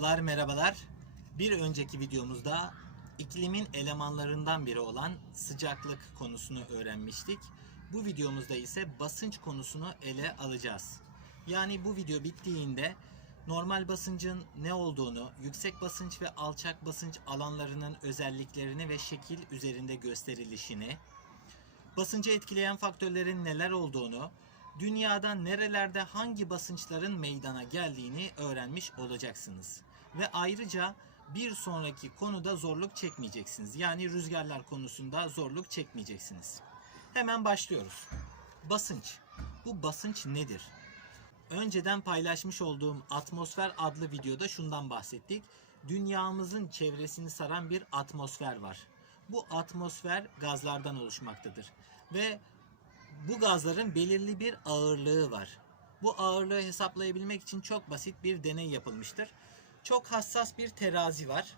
Evet gencolar merhabalar. Bir önceki videomuzda iklimin elemanlarından biri olan sıcaklık konusunu öğrenmiştik. Bu videomuzda ise basınç konusunu ele alacağız. Yani bu video bittiğinde normal basıncın ne olduğunu, yüksek basınç ve alçak basınç alanlarının özelliklerini ve şekil üzerinde gösterilişini, basıncı etkileyen faktörlerin neler olduğunu, dünyada nerelerde hangi basınçların meydana geldiğini öğrenmiş olacaksınız. Ve ayrıca bir sonraki konuda zorluk çekmeyeceksiniz. Yani rüzgarlar konusunda zorluk çekmeyeceksiniz. Hemen başlıyoruz. Basınç. Bu basınç nedir? Önceden paylaşmış olduğum Atmosfer adlı videoda şundan bahsettik. Dünyamızın çevresini saran bir atmosfer var. Bu atmosfer gazlardan oluşmaktadır. Ve bu gazların belirli bir ağırlığı var. Bu ağırlığı hesaplayabilmek için çok basit bir deney yapılmıştır. Çok hassas bir terazi var.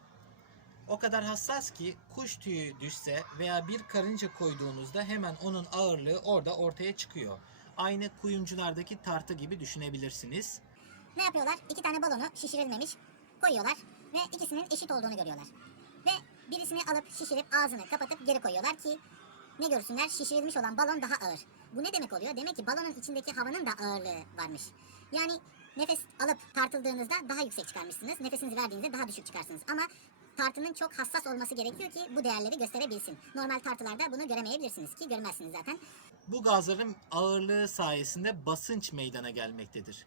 O kadar hassas ki kuş tüyü düşse veya bir karınca koyduğunuzda hemen onun ağırlığı orada ortaya çıkıyor. Aynı kuyumculardaki tartı gibi düşünebilirsiniz. Ne yapıyorlar? İki tane balonu şişirilmemiş koyuyorlar ve ikisinin eşit olduğunu görüyorlar. Ve birisini alıp şişirip ağzını kapatıp geri koyuyorlar ki ne görsünler? Şişirilmiş olan balon daha ağır. Bu ne demek oluyor? Demek ki balonun içindeki havanın da ağırlığı varmış. Yani nefes alıp tartıldığınızda daha yüksek çıkarmışsınız. Nefesinizi verdiğinizde daha düşük çıkarsınız. Ama tartının çok hassas olması gerekiyor ki bu değerleri gösterebilsin. Normal tartılarda bunu göremeyebilirsiniz ki görmezsiniz zaten. Bu gazların ağırlığı sayesinde basınç meydana gelmektedir.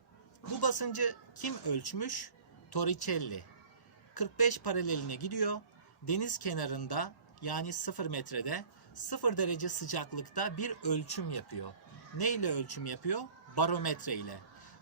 Bu basıncı kim ölçmüş? Torricelli. 45 paraleline gidiyor. Deniz kenarında yani 0 metrede 0 derece sıcaklıkta bir ölçüm yapıyor. Ne ile ölçüm yapıyor? Barometre ile.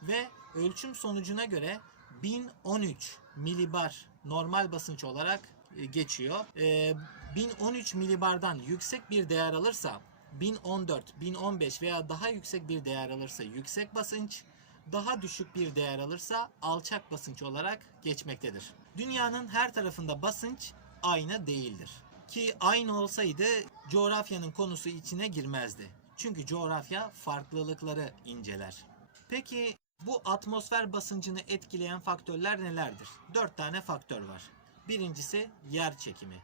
Ve ölçüm sonucuna göre 1013 milibar normal basınç olarak e, geçiyor. E, 1013 milibardan yüksek bir değer alırsa 1014, 1015 veya daha yüksek bir değer alırsa yüksek basınç, daha düşük bir değer alırsa alçak basınç olarak geçmektedir. Dünyanın her tarafında basınç aynı değildir. Ki aynı olsaydı coğrafyanın konusu içine girmezdi. Çünkü coğrafya farklılıkları inceler. Peki bu atmosfer basıncını etkileyen faktörler nelerdir? Dört tane faktör var. Birincisi yer çekimi.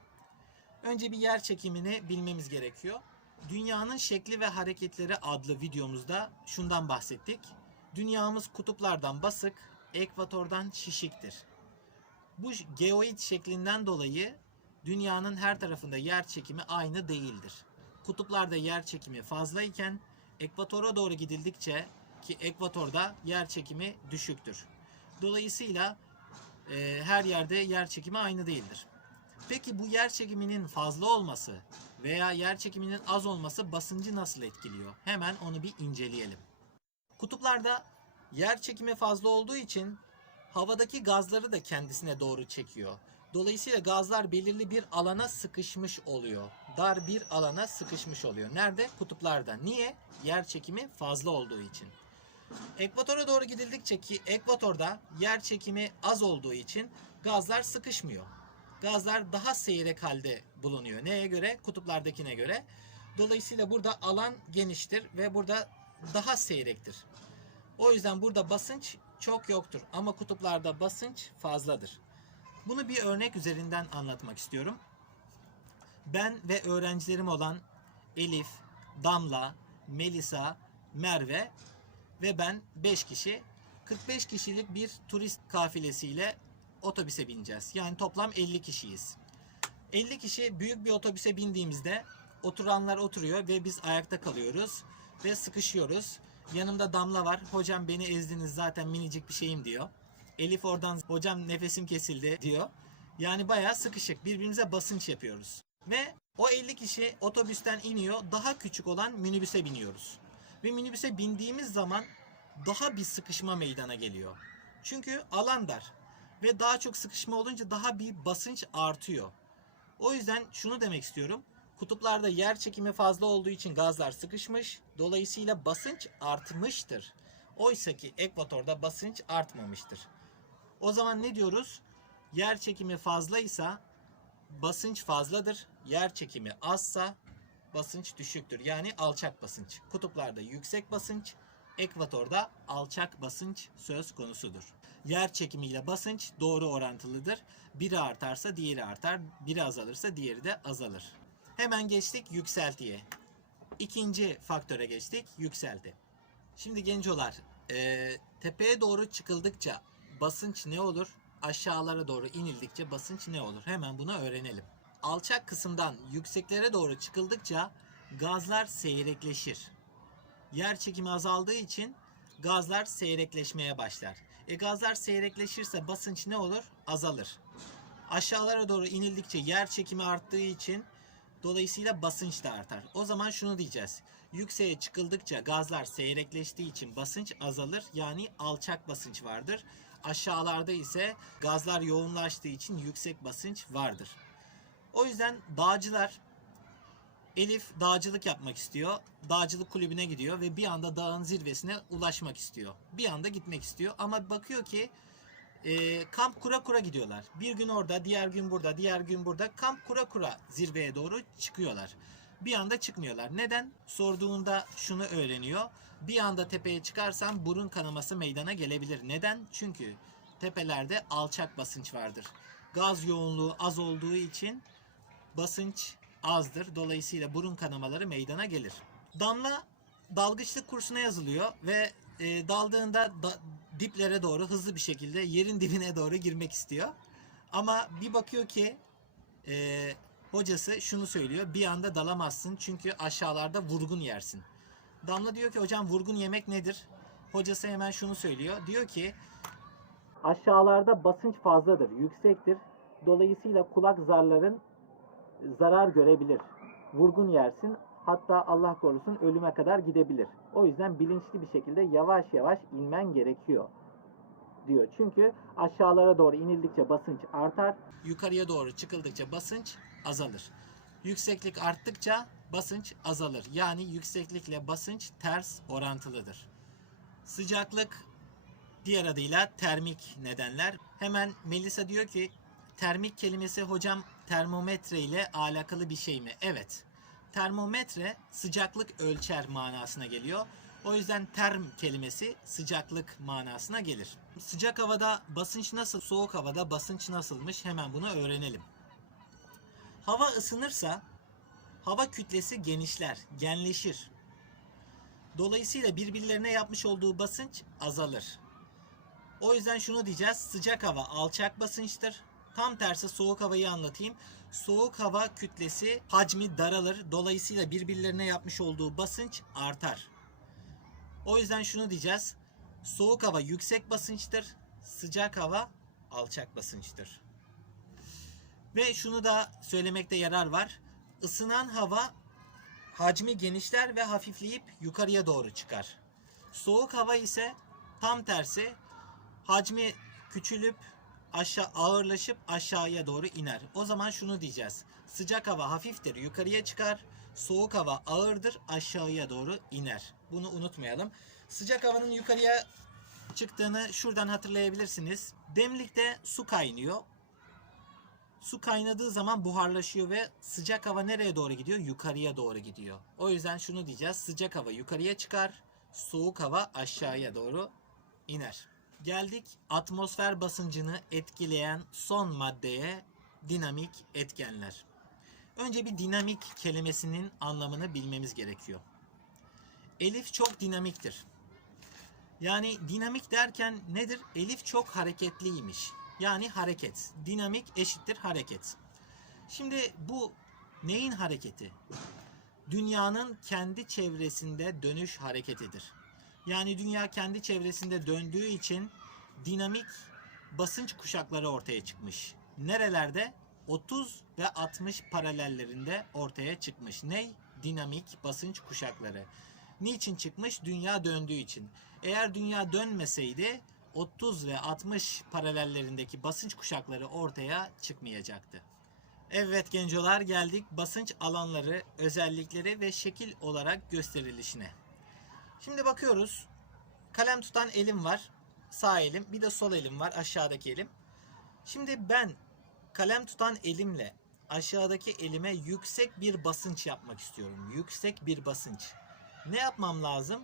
Önce bir yer çekimini bilmemiz gerekiyor. Dünyanın Şekli ve Hareketleri adlı videomuzda şundan bahsettik. Dünyamız kutuplardan basık, ekvatordan şişiktir. Bu geoid şeklinden dolayı dünyanın her tarafında yer çekimi aynı değildir. Kutuplarda yer çekimi fazlayken ekvatora doğru gidildikçe ki ekvatorda yer çekimi düşüktür. Dolayısıyla e, her yerde yer çekimi aynı değildir. Peki bu yer çekiminin fazla olması veya yer çekiminin az olması basıncı nasıl etkiliyor? Hemen onu bir inceleyelim. Kutuplarda yer çekimi fazla olduğu için havadaki gazları da kendisine doğru çekiyor. Dolayısıyla gazlar belirli bir alana sıkışmış oluyor. Dar bir alana sıkışmış oluyor. Nerede? Kutuplarda. Niye? Yer çekimi fazla olduğu için. Ekvatora doğru gidildikçe ki ekvatorda yer çekimi az olduğu için gazlar sıkışmıyor. Gazlar daha seyrek halde bulunuyor. Neye göre? Kutuplardakine göre. Dolayısıyla burada alan geniştir ve burada daha seyrektir. O yüzden burada basınç çok yoktur ama kutuplarda basınç fazladır. Bunu bir örnek üzerinden anlatmak istiyorum. Ben ve öğrencilerim olan Elif, Damla, Melisa, Merve ve ben 5 kişi 45 kişilik bir turist kafilesiyle otobüse bineceğiz. Yani toplam 50 kişiyiz. 50 kişi büyük bir otobüse bindiğimizde oturanlar oturuyor ve biz ayakta kalıyoruz ve sıkışıyoruz. Yanımda Damla var. Hocam beni ezdiniz zaten minicik bir şeyim diyor. Elif oradan hocam nefesim kesildi diyor. Yani bayağı sıkışık. Birbirimize basınç yapıyoruz. Ve o 50 kişi otobüsten iniyor. Daha küçük olan minibüse biniyoruz. Ve minibüse bindiğimiz zaman daha bir sıkışma meydana geliyor. Çünkü alan dar. Ve daha çok sıkışma olunca daha bir basınç artıyor. O yüzden şunu demek istiyorum. Kutuplarda yer çekimi fazla olduğu için gazlar sıkışmış. Dolayısıyla basınç artmıştır. Oysa ki ekvatorda basınç artmamıştır. O zaman ne diyoruz? Yer çekimi fazlaysa basınç fazladır. Yer çekimi azsa basınç düşüktür. Yani alçak basınç. Kutuplarda yüksek basınç, ekvatorda alçak basınç söz konusudur. Yer çekimiyle basınç doğru orantılıdır. Biri artarsa diğeri artar, biri azalırsa diğeri de azalır. Hemen geçtik yükseltiye. İkinci faktöre geçtik, yükselti. Şimdi gencolar, eee, tepeye doğru çıkıldıkça basınç ne olur? Aşağılara doğru inildikçe basınç ne olur? Hemen bunu öğrenelim. Alçak kısımdan yükseklere doğru çıkıldıkça gazlar seyrekleşir. Yer çekimi azaldığı için gazlar seyrekleşmeye başlar. E gazlar seyrekleşirse basınç ne olur? Azalır. Aşağılara doğru inildikçe yer çekimi arttığı için dolayısıyla basınç da artar. O zaman şunu diyeceğiz. Yükseğe çıkıldıkça gazlar seyrekleştiği için basınç azalır. Yani alçak basınç vardır. Aşağılarda ise gazlar yoğunlaştığı için yüksek basınç vardır. O yüzden dağcılar Elif dağcılık yapmak istiyor. Dağcılık kulübüne gidiyor ve bir anda dağın zirvesine ulaşmak istiyor. Bir anda gitmek istiyor ama bakıyor ki e, kamp kura kura gidiyorlar. Bir gün orada, diğer gün burada, diğer gün burada kamp kura kura zirveye doğru çıkıyorlar. Bir anda çıkmıyorlar. Neden? Sorduğunda şunu öğreniyor. Bir anda tepeye çıkarsam burun kanaması meydana gelebilir. Neden? Çünkü tepelerde alçak basınç vardır. Gaz yoğunluğu az olduğu için basınç azdır. Dolayısıyla burun kanamaları meydana gelir. Damla dalgıçlık kursuna yazılıyor ve e, daldığında da- diplere doğru hızlı bir şekilde yerin dibine doğru girmek istiyor. Ama bir bakıyor ki e, hocası şunu söylüyor. Bir anda dalamazsın çünkü aşağılarda vurgun yersin. Damla diyor ki hocam vurgun yemek nedir? Hocası hemen şunu söylüyor. Diyor ki aşağılarda basınç fazladır, yüksektir. Dolayısıyla kulak zarların zarar görebilir. Vurgun yersin. Hatta Allah korusun ölüme kadar gidebilir. O yüzden bilinçli bir şekilde yavaş yavaş inmen gerekiyor diyor. Çünkü aşağılara doğru inildikçe basınç artar. Yukarıya doğru çıkıldıkça basınç azalır. Yükseklik arttıkça basınç azalır. Yani yükseklikle basınç ters orantılıdır. Sıcaklık diğer adıyla termik nedenler. Hemen Melisa diyor ki termik kelimesi hocam termometre ile alakalı bir şey mi? Evet. Termometre sıcaklık ölçer manasına geliyor. O yüzden term kelimesi sıcaklık manasına gelir. Sıcak havada basınç nasıl, soğuk havada basınç nasılmış hemen bunu öğrenelim. Hava ısınırsa hava kütlesi genişler, genleşir. Dolayısıyla birbirlerine yapmış olduğu basınç azalır. O yüzden şunu diyeceğiz. Sıcak hava alçak basınçtır. Tam tersi soğuk havayı anlatayım. Soğuk hava kütlesi hacmi daralır. Dolayısıyla birbirlerine yapmış olduğu basınç artar. O yüzden şunu diyeceğiz. Soğuk hava yüksek basınçtır. Sıcak hava alçak basınçtır. Ve şunu da söylemekte yarar var. Isınan hava hacmi genişler ve hafifleyip yukarıya doğru çıkar. Soğuk hava ise tam tersi hacmi küçülüp aşağı ağırlaşıp aşağıya doğru iner. O zaman şunu diyeceğiz. Sıcak hava hafiftir, yukarıya çıkar. Soğuk hava ağırdır, aşağıya doğru iner. Bunu unutmayalım. Sıcak havanın yukarıya çıktığını şuradan hatırlayabilirsiniz. Demlikte su kaynıyor. Su kaynadığı zaman buharlaşıyor ve sıcak hava nereye doğru gidiyor? Yukarıya doğru gidiyor. O yüzden şunu diyeceğiz. Sıcak hava yukarıya çıkar, soğuk hava aşağıya doğru iner. Geldik atmosfer basıncını etkileyen son maddeye dinamik etkenler. Önce bir dinamik kelimesinin anlamını bilmemiz gerekiyor. Elif çok dinamiktir. Yani dinamik derken nedir? Elif çok hareketliymiş. Yani hareket. Dinamik eşittir hareket. Şimdi bu neyin hareketi? Dünyanın kendi çevresinde dönüş hareketidir. Yani dünya kendi çevresinde döndüğü için dinamik basınç kuşakları ortaya çıkmış. Nerelerde? 30 ve 60 paralellerinde ortaya çıkmış. Ney? Dinamik basınç kuşakları. Niçin çıkmış? Dünya döndüğü için. Eğer dünya dönmeseydi 30 ve 60 paralellerindeki basınç kuşakları ortaya çıkmayacaktı. Evet gencolar geldik basınç alanları, özellikleri ve şekil olarak gösterilişine. Şimdi bakıyoruz. Kalem tutan elim var. Sağ elim. Bir de sol elim var. Aşağıdaki elim. Şimdi ben kalem tutan elimle aşağıdaki elime yüksek bir basınç yapmak istiyorum. Yüksek bir basınç. Ne yapmam lazım?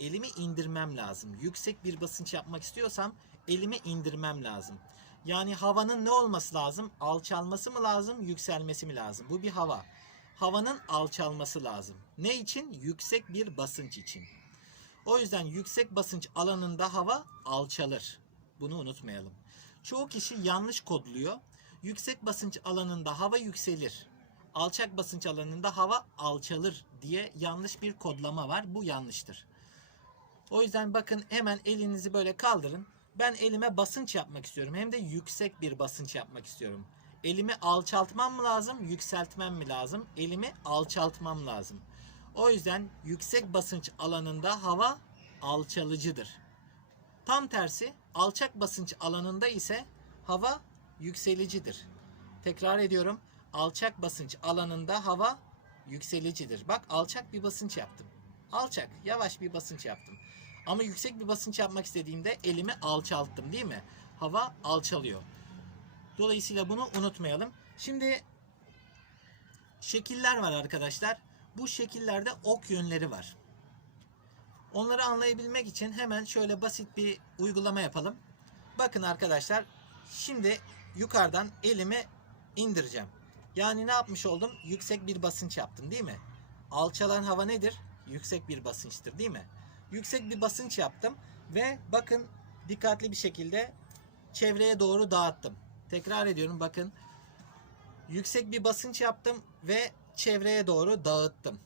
elimi indirmem lazım. Yüksek bir basınç yapmak istiyorsam elimi indirmem lazım. Yani havanın ne olması lazım? Alçalması mı lazım, yükselmesi mi lazım? Bu bir hava. Havanın alçalması lazım. Ne için? Yüksek bir basınç için. O yüzden yüksek basınç alanında hava alçalır. Bunu unutmayalım. Çoğu kişi yanlış kodluyor. Yüksek basınç alanında hava yükselir. Alçak basınç alanında hava alçalır diye yanlış bir kodlama var. Bu yanlıştır. O yüzden bakın hemen elinizi böyle kaldırın. Ben elime basınç yapmak istiyorum. Hem de yüksek bir basınç yapmak istiyorum. Elimi alçaltmam mı lazım, yükseltmem mi lazım? Elimi alçaltmam lazım. O yüzden yüksek basınç alanında hava alçalıcıdır. Tam tersi alçak basınç alanında ise hava yükselicidir. Tekrar ediyorum. Alçak basınç alanında hava yükselicidir. Bak alçak bir basınç yaptım. Alçak, yavaş bir basınç yaptım. Ama yüksek bir basınç yapmak istediğimde elimi alçalttım değil mi? Hava alçalıyor. Dolayısıyla bunu unutmayalım. Şimdi şekiller var arkadaşlar. Bu şekillerde ok yönleri var. Onları anlayabilmek için hemen şöyle basit bir uygulama yapalım. Bakın arkadaşlar şimdi yukarıdan elimi indireceğim. Yani ne yapmış oldum? Yüksek bir basınç yaptım değil mi? Alçalan hava nedir? Yüksek bir basınçtır değil mi? Yüksek bir basınç yaptım ve bakın dikkatli bir şekilde çevreye doğru dağıttım. Tekrar ediyorum bakın. Yüksek bir basınç yaptım ve çevreye doğru dağıttım.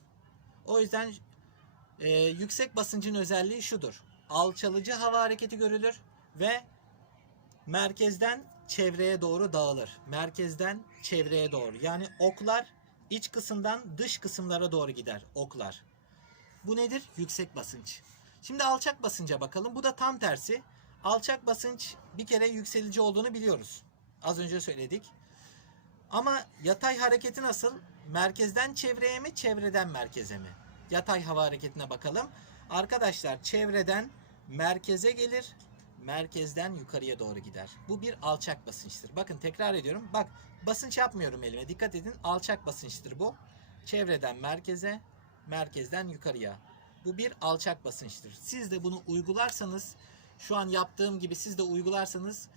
O yüzden e, yüksek basıncın özelliği şudur. Alçalıcı hava hareketi görülür ve merkezden çevreye doğru dağılır. Merkezden çevreye doğru. Yani oklar iç kısımdan dış kısımlara doğru gider oklar. Bu nedir? Yüksek basınç. Şimdi alçak basınca bakalım. Bu da tam tersi. Alçak basınç bir kere yükselici olduğunu biliyoruz. Az önce söyledik. Ama yatay hareketi nasıl? Merkezden çevreye mi, çevreden merkeze mi? Yatay hava hareketine bakalım. Arkadaşlar çevreden merkeze gelir, merkezden yukarıya doğru gider. Bu bir alçak basınçtır. Bakın tekrar ediyorum. Bak basınç yapmıyorum elime. Dikkat edin. Alçak basınçtır bu. Çevreden merkeze, merkezden yukarıya. Bu bir alçak basınçtır. Siz de bunu uygularsanız, şu an yaptığım gibi siz de uygularsanız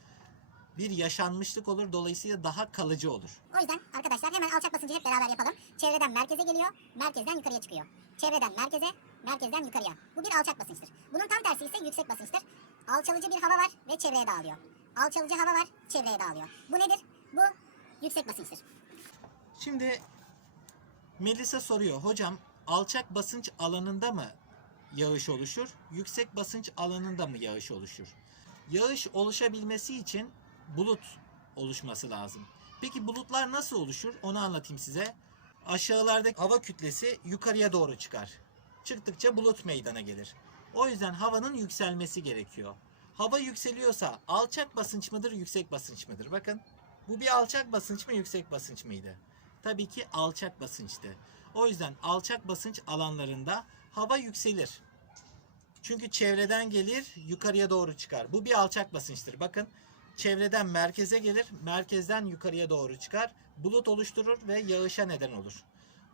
bir yaşanmışlık olur. Dolayısıyla daha kalıcı olur. O yüzden arkadaşlar hemen alçak basıncı hep beraber yapalım. Çevreden merkeze geliyor, merkezden yukarıya çıkıyor. Çevreden merkeze, merkezden yukarıya. Bu bir alçak basınçtır. Bunun tam tersi ise yüksek basınçtır. Alçalıcı bir hava var ve çevreye dağılıyor. Alçalıcı hava var, çevreye dağılıyor. Bu nedir? Bu yüksek basınçtır. Şimdi Melisa soruyor. Hocam alçak basınç alanında mı yağış oluşur? Yüksek basınç alanında mı yağış oluşur? Yağış oluşabilmesi için bulut oluşması lazım. Peki bulutlar nasıl oluşur? Onu anlatayım size. Aşağılardaki hava kütlesi yukarıya doğru çıkar. Çıktıkça bulut meydana gelir. O yüzden havanın yükselmesi gerekiyor. Hava yükseliyorsa alçak basınç mıdır, yüksek basınç mıdır? Bakın bu bir alçak basınç mı, yüksek basınç mıydı? Tabii ki alçak basınçtı. O yüzden alçak basınç alanlarında hava yükselir. Çünkü çevreden gelir, yukarıya doğru çıkar. Bu bir alçak basınçtır. Bakın çevreden merkeze gelir, merkezden yukarıya doğru çıkar. Bulut oluşturur ve yağışa neden olur.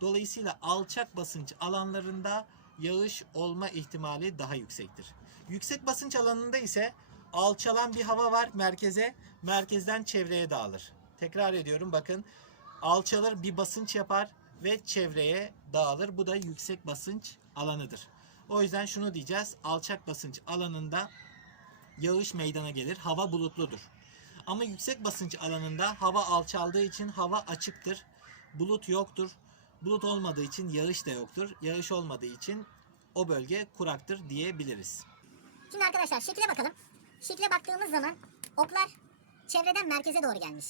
Dolayısıyla alçak basınç alanlarında yağış olma ihtimali daha yüksektir. Yüksek basınç alanında ise alçalan bir hava var merkeze, merkezden çevreye dağılır. Tekrar ediyorum bakın alçalır bir basınç yapar ve çevreye dağılır. Bu da yüksek basınç alanıdır. O yüzden şunu diyeceğiz. Alçak basınç alanında yağış meydana gelir. Hava bulutludur. Ama yüksek basınç alanında hava alçaldığı için hava açıktır. Bulut yoktur. Bulut olmadığı için yağış da yoktur. Yağış olmadığı için o bölge kuraktır diyebiliriz. Şimdi arkadaşlar şekile bakalım. Şekile baktığımız zaman oklar çevreden merkeze doğru gelmiş.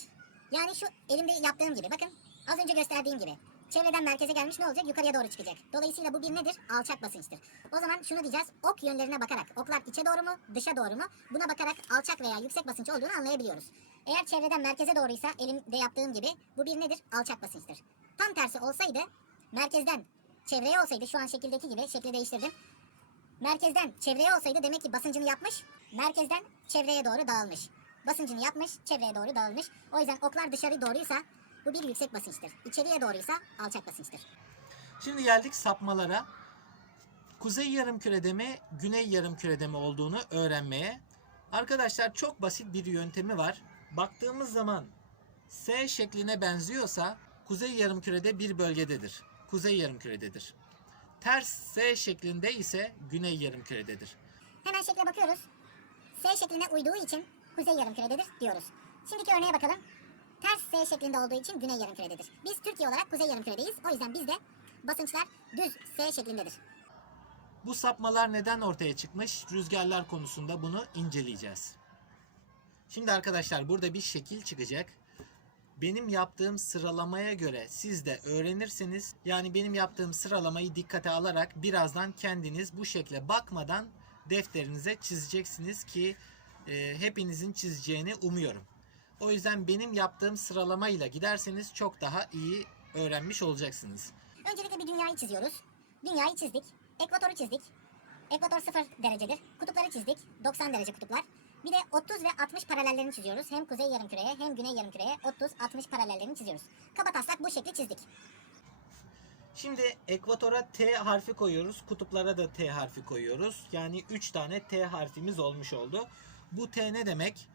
Yani şu elimde yaptığım gibi bakın az önce gösterdiğim gibi. Çevreden merkeze gelmiş ne olacak? Yukarıya doğru çıkacak. Dolayısıyla bu bir nedir? Alçak basınçtır. O zaman şunu diyeceğiz. Ok yönlerine bakarak oklar içe doğru mu, dışa doğru mu? Buna bakarak alçak veya yüksek basınç olduğunu anlayabiliyoruz. Eğer çevreden merkeze doğruysa elimde yaptığım gibi bu bir nedir? Alçak basınçtır. Tam tersi olsaydı merkezden çevreye olsaydı şu an şekildeki gibi şekli değiştirdim. Merkezden çevreye olsaydı demek ki basıncını yapmış, merkezden çevreye doğru dağılmış. Basıncını yapmış, çevreye doğru dağılmış. O yüzden oklar dışarı doğruysa bu bir yüksek basınçtır. İçeriye doğruysa alçak basınçtır. Şimdi geldik sapmalara. kuzey yarımkürede mi, güney yarımkürede mi olduğunu öğrenmeye arkadaşlar çok basit bir yöntemi var. Baktığımız zaman S şekline benziyorsa kuzey yarımkürede bir bölgededir. Kuzey yarımkürededir. Ters S şeklinde ise güney yarımkürededir. Hemen şekle bakıyoruz. S şekline uyduğu için kuzey yarımkürededir diyoruz. Şimdiki örneğe bakalım. Ters S şeklinde olduğu için güney yarımkürededir. Biz Türkiye olarak kuzey yarımküredeyiz. O yüzden bizde basınçlar düz S şeklindedir. Bu sapmalar neden ortaya çıkmış? Rüzgarlar konusunda bunu inceleyeceğiz. Şimdi arkadaşlar burada bir şekil çıkacak. Benim yaptığım sıralamaya göre siz de öğrenirseniz yani benim yaptığım sıralamayı dikkate alarak birazdan kendiniz bu şekle bakmadan defterinize çizeceksiniz ki e, hepinizin çizeceğini umuyorum. O yüzden benim yaptığım sıralamayla giderseniz çok daha iyi öğrenmiş olacaksınız. Öncelikle bir dünyayı çiziyoruz. Dünyayı çizdik. Ekvatoru çizdik. Ekvator 0 derecedir. Kutupları çizdik. 90 derece kutuplar. Bir de 30 ve 60 paralellerini çiziyoruz. Hem kuzey yarımküreye hem güney yarımküreye 30-60 paralellerini çiziyoruz. Kabataslak bu şekli çizdik. Şimdi ekvatora T harfi koyuyoruz. Kutuplara da T harfi koyuyoruz. Yani 3 tane T harfimiz olmuş oldu. Bu T ne demek?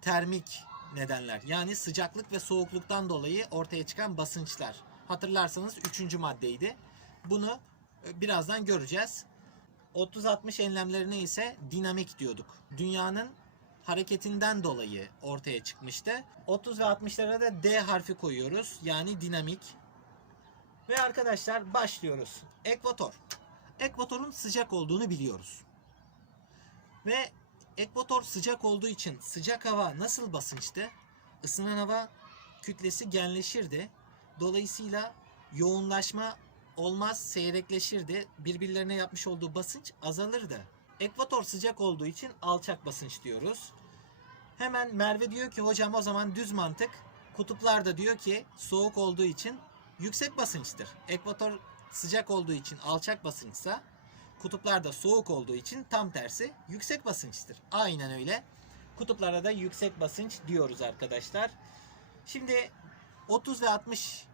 Termik nedenler. Yani sıcaklık ve soğukluktan dolayı ortaya çıkan basınçlar. Hatırlarsanız 3. maddeydi. Bunu e, birazdan göreceğiz. 30-60 enlemlerine ise dinamik diyorduk. Dünyanın hareketinden dolayı ortaya çıkmıştı. 30 ve 60'lara da D harfi koyuyoruz. Yani dinamik. Ve arkadaşlar başlıyoruz. Ekvator. Ekvatorun sıcak olduğunu biliyoruz. Ve ekvator sıcak olduğu için sıcak hava nasıl basınçtı? Isınan hava kütlesi genleşirdi. Dolayısıyla yoğunlaşma olmaz, seyrekleşirdi. Birbirlerine yapmış olduğu basınç azalırdı. Ekvator sıcak olduğu için alçak basınç diyoruz. Hemen Merve diyor ki hocam o zaman düz mantık. Kutuplar da diyor ki soğuk olduğu için yüksek basınçtır. Ekvator sıcak olduğu için alçak basınçsa kutuplar da soğuk olduğu için tam tersi yüksek basınçtır. Aynen öyle. Kutuplara da yüksek basınç diyoruz arkadaşlar. Şimdi 30 ve 60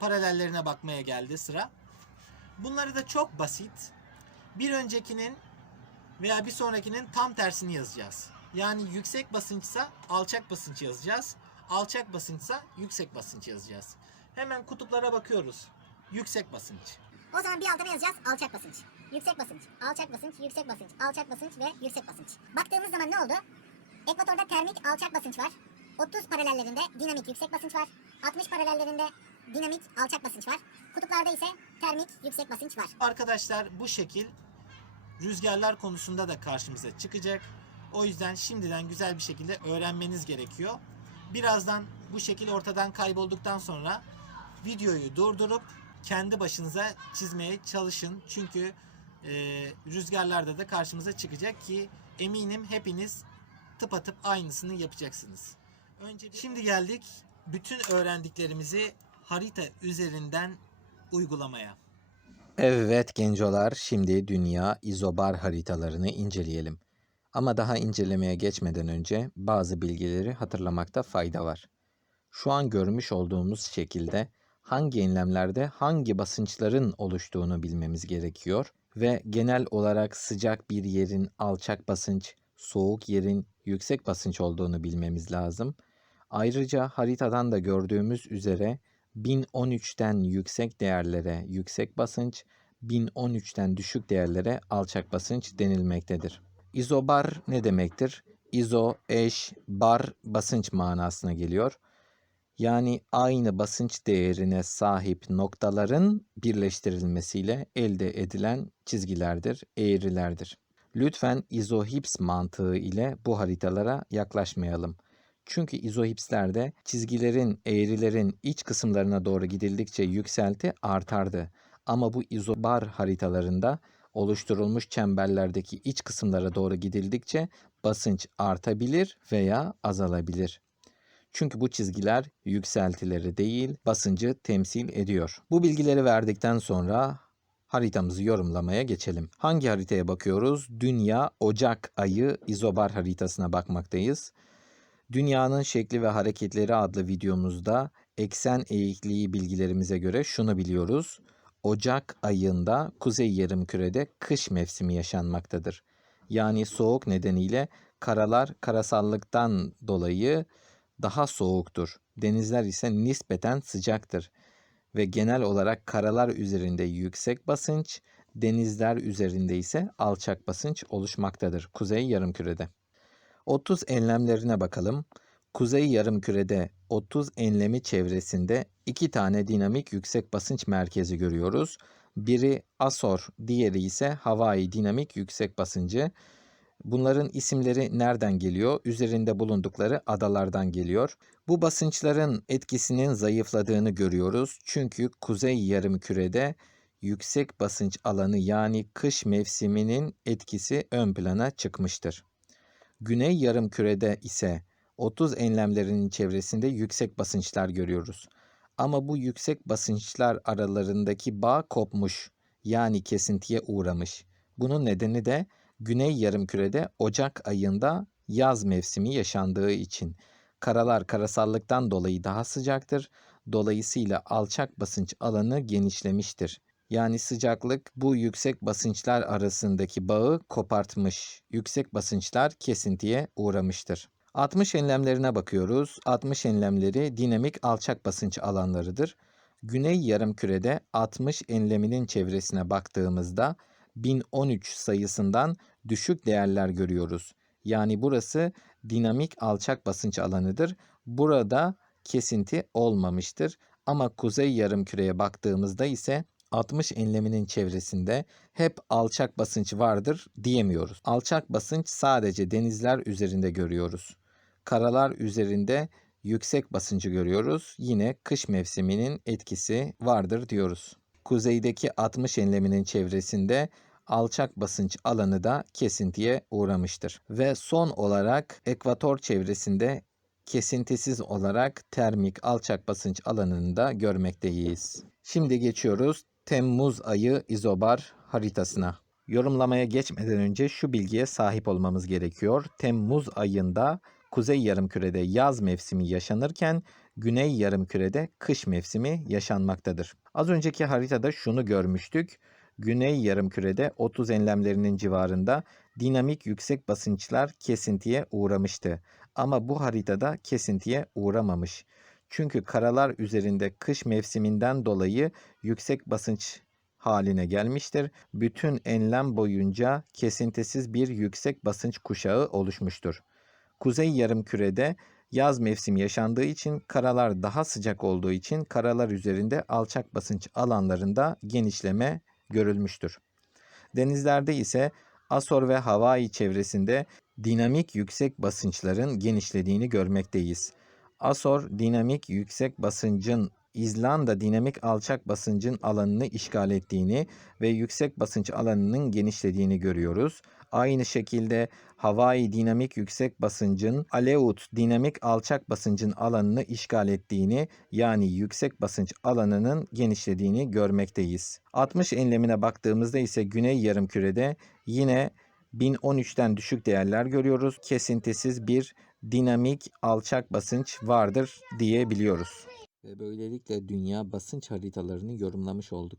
paralellerine bakmaya geldi sıra. Bunları da çok basit. Bir öncekinin veya bir sonrakinin tam tersini yazacağız. Yani yüksek basınçsa alçak basınç yazacağız. Alçak basınçsa yüksek basınç yazacağız. Hemen kutuplara bakıyoruz. Yüksek basınç. O zaman bir alta ne yazacağız? Alçak basınç. Yüksek basınç, alçak basınç, yüksek basınç, alçak basınç ve yüksek basınç. Baktığımız zaman ne oldu? Ekvatorda termik alçak basınç var. 30 paralellerinde dinamik yüksek basınç var. 60 paralellerinde dinamik alçak basınç var. Kutuplarda ise termik yüksek basınç var. Arkadaşlar bu şekil rüzgarlar konusunda da karşımıza çıkacak. O yüzden şimdiden güzel bir şekilde öğrenmeniz gerekiyor. Birazdan bu şekil ortadan kaybolduktan sonra videoyu durdurup kendi başınıza çizmeye çalışın. Çünkü e, rüzgarlarda da karşımıza çıkacak ki eminim hepiniz tıpatıp aynısını yapacaksınız. Önce şimdi geldik bütün öğrendiklerimizi harita üzerinden uygulamaya. Evet gencolar, şimdi dünya izobar haritalarını inceleyelim. Ama daha incelemeye geçmeden önce bazı bilgileri hatırlamakta fayda var. Şu an görmüş olduğumuz şekilde hangi enlemlerde hangi basınçların oluştuğunu bilmemiz gerekiyor ve genel olarak sıcak bir yerin alçak basınç, soğuk yerin yüksek basınç olduğunu bilmemiz lazım. Ayrıca haritadan da gördüğümüz üzere 1013'ten yüksek değerlere yüksek basınç, 1013'ten düşük değerlere alçak basınç denilmektedir. İzobar ne demektir? İzo, eş, bar basınç manasına geliyor. Yani aynı basınç değerine sahip noktaların birleştirilmesiyle elde edilen çizgilerdir, eğrilerdir. Lütfen izohips mantığı ile bu haritalara yaklaşmayalım. Çünkü izohipslerde çizgilerin, eğrilerin iç kısımlarına doğru gidildikçe yükselti artardı. Ama bu izobar haritalarında oluşturulmuş çemberlerdeki iç kısımlara doğru gidildikçe basınç artabilir veya azalabilir. Çünkü bu çizgiler yükseltileri değil, basıncı temsil ediyor. Bu bilgileri verdikten sonra haritamızı yorumlamaya geçelim. Hangi haritaya bakıyoruz? Dünya Ocak ayı izobar haritasına bakmaktayız. Dünyanın şekli ve hareketleri adlı videomuzda eksen eğikliği bilgilerimize göre şunu biliyoruz. Ocak ayında kuzey yarımkürede kış mevsimi yaşanmaktadır. Yani soğuk nedeniyle karalar karasallıktan dolayı daha soğuktur. Denizler ise nispeten sıcaktır ve genel olarak karalar üzerinde yüksek basınç, denizler üzerinde ise alçak basınç oluşmaktadır kuzey yarımkürede. 30 enlemlerine bakalım. Kuzey yarımkürede 30 enlemi çevresinde iki tane dinamik yüksek basınç merkezi görüyoruz. Biri Asor, diğeri ise Hawaii dinamik yüksek basıncı. Bunların isimleri nereden geliyor? Üzerinde bulundukları adalardan geliyor. Bu basınçların etkisinin zayıfladığını görüyoruz. Çünkü kuzey yarımkürede yüksek basınç alanı yani kış mevsiminin etkisi ön plana çıkmıştır. Güney yarımkürede ise 30 enlemlerinin çevresinde yüksek basınçlar görüyoruz. Ama bu yüksek basınçlar aralarındaki bağ kopmuş yani kesintiye uğramış. Bunun nedeni de Güney yarımkürede Ocak ayında yaz mevsimi yaşandığı için karalar karasallıktan dolayı daha sıcaktır. Dolayısıyla alçak basınç alanı genişlemiştir. Yani sıcaklık bu yüksek basınçlar arasındaki bağı kopartmış. Yüksek basınçlar kesintiye uğramıştır. 60 enlemlerine bakıyoruz. 60 enlemleri dinamik alçak basınç alanlarıdır. Güney yarımkürede 60 enleminin çevresine baktığımızda 1013 sayısından düşük değerler görüyoruz. Yani burası dinamik alçak basınç alanıdır. Burada kesinti olmamıştır. Ama kuzey yarımküreye baktığımızda ise 60 enleminin çevresinde hep alçak basınç vardır diyemiyoruz. Alçak basınç sadece denizler üzerinde görüyoruz. Karalar üzerinde yüksek basıncı görüyoruz. Yine kış mevsiminin etkisi vardır diyoruz. Kuzeydeki 60 enleminin çevresinde alçak basınç alanı da kesintiye uğramıştır. Ve son olarak ekvator çevresinde kesintisiz olarak termik alçak basınç alanını da görmekteyiz. Şimdi geçiyoruz Temmuz ayı izobar haritasına. Yorumlamaya geçmeden önce şu bilgiye sahip olmamız gerekiyor. Temmuz ayında kuzey yarımkürede yaz mevsimi yaşanırken güney yarımkürede kış mevsimi yaşanmaktadır. Az önceki haritada şunu görmüştük. Güney yarımkürede 30 enlemlerinin civarında dinamik yüksek basınçlar kesintiye uğramıştı. Ama bu haritada kesintiye uğramamış. Çünkü karalar üzerinde kış mevsiminden dolayı yüksek basınç haline gelmiştir. Bütün enlem boyunca kesintisiz bir yüksek basınç kuşağı oluşmuştur. Kuzey yarımkürede yaz mevsimi yaşandığı için karalar daha sıcak olduğu için karalar üzerinde alçak basınç alanlarında genişleme görülmüştür. Denizlerde ise Asor ve Hawaii çevresinde dinamik yüksek basınçların genişlediğini görmekteyiz. Asor dinamik yüksek basıncın İzlanda dinamik alçak basıncın alanını işgal ettiğini ve yüksek basınç alanının genişlediğini görüyoruz. Aynı şekilde Hawaii dinamik yüksek basıncın Aleut dinamik alçak basıncın alanını işgal ettiğini yani yüksek basınç alanının genişlediğini görmekteyiz. 60 enlemine baktığımızda ise güney yarımkürede yine 1013'ten düşük değerler görüyoruz. Kesintisiz bir dinamik alçak basınç vardır diyebiliyoruz. Ve böylelikle dünya basınç haritalarını yorumlamış olduk.